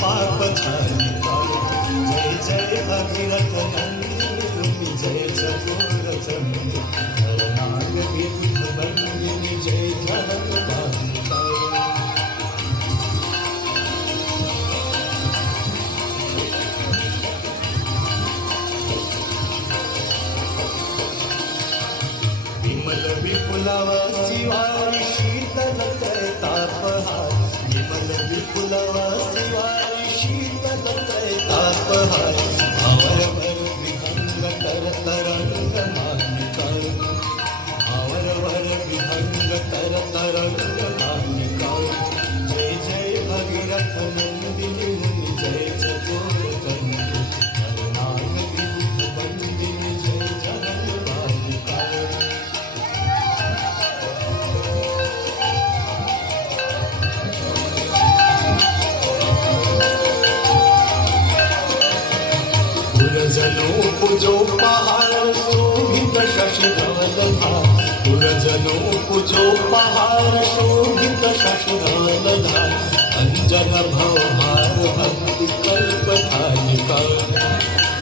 पाप झालिका जय जय भगीरथ नंदिनी जय चकोर चंडी हरनाग विबुध बंदिनी जय जगदम्बिका विमल विपुलवासी वारी शीतल तापहार विमल विपुलवासी वारी शीतल तापहार आवरवर विहंग तर तरंग मानिका आवरवर विहंग तर तरंग मानिका जय जय भगीरथ नंदिनी मुनि जय चकोर चंडी हरनाग विबुध बंदिनी जय जगदम्बिका पुरजनो पूजो पहाड़ शोभित शशिधरधार पुरजनो पूजो पहाड़ शोभित शशिधरधार अंजन भवहार भक्ति कल्पधारिका